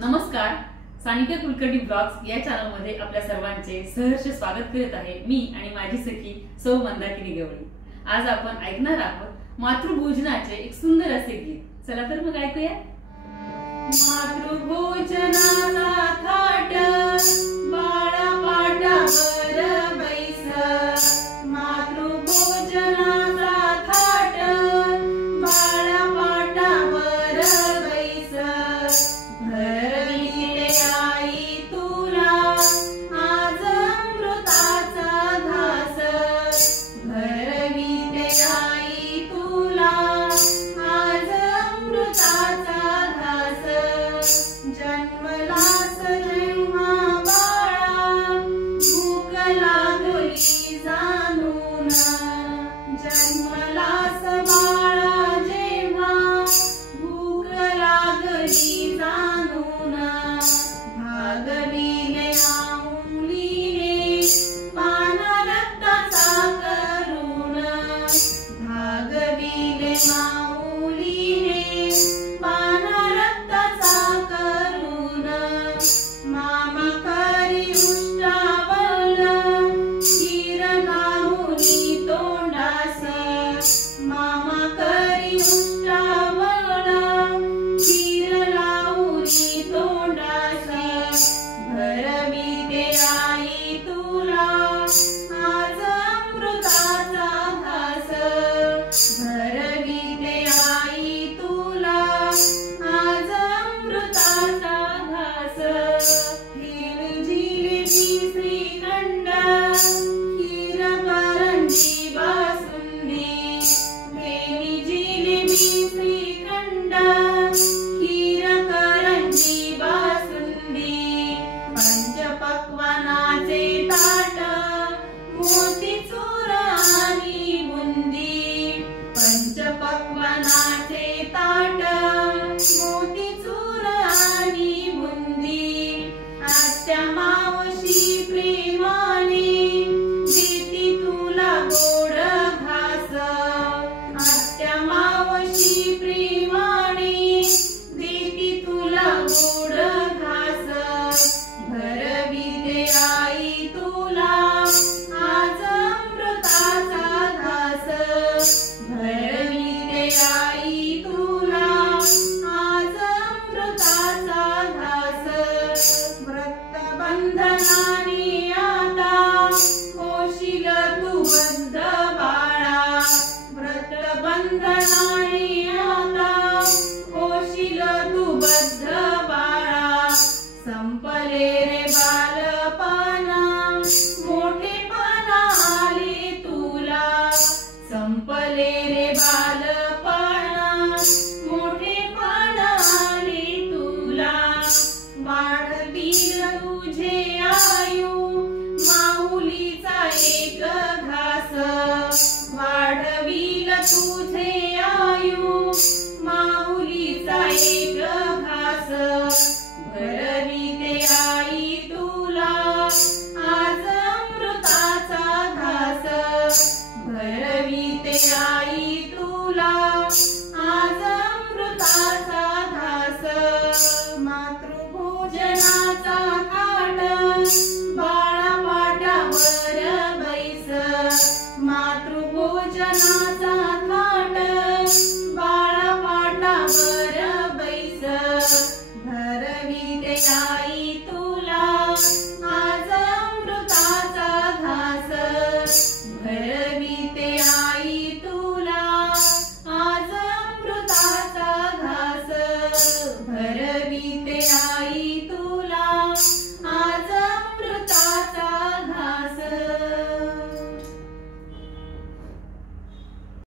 नमस्कार, सानिका कुलकर्णी ब्लॉग्स या चॅनल मध्ये आपल्या सर्वांचे सहर्ष स्वागत करत आहे मी आणि माझी सखी सौ मंदाकिनी गवळी। आज आपण ऐकणार आहोत मातृभोजनाचे एक सुंदर असे गीत। चला तर मग ऐकूया। मातृभोजनाचा थाट बाळा पाटावर बैस, मातृभोजनाचा थाट बाळा पाटावर बैस, भरविले आई तुला आज अमृताचा घास, भरविले आई तुला आज अमृताचा घास, जन्मलास जेव्हा बाळा भूक लागली जाणून, जन्मलास बाळा जेव्हा भूक लागली जाणून, भागविले आऊलीने पान रक्ताचा करुण, भागविले माऊलीने पान रक्ताचा करुण, मामा करी उष्टावळ खीर लावली तोंडास, मामा करी उष्टावळ खीर लावली तोंडास, भरविते आई तुला आज अमृताचा घास, भरविते आई तुला आज अमृताचा घास, खीर जिलेबी श्रीखंड खीर करंजी बासुंदी, खीर जिलेबी श्रीखंड खीर करंजी बासुंदी, पंचपक्वान्नाचे ताट मोतीचूर आणि बुंदी, पंचपक्वान्नाचे ताट मोतीचूर आणि बुंदी, आत्या मावशी प्रेमाने देती तुला गोड घास, आत्या मावशी प्रेमाने देती तुला गोड घास, भरविते आई तुला आज अमृताचा घास, भरविते आई तुला आज अमृताचा घास, व्रतबंधनाने आता होशील तू बद्ध बाळा, व्रतबंधनाने आता होशील तू बद्ध बाळा, संपले रे बालपणा मोठेपणा आले तुला, संपले रे बालपणा मोठेपणा आले तुला, वाढतील तुझे आयु माऊलीचा एक घास, वाढविल तुझे आयु माऊलीचा एक घास, भरविते आई तुला आज अमृताचा घास, भरविते आई तुला आज अमृताचा घास, मातृभोजनाचा थाट बाळा पाटावर बैस, मातृभोजनाचा थाट बाळा पाटावर बैस, भरविते आई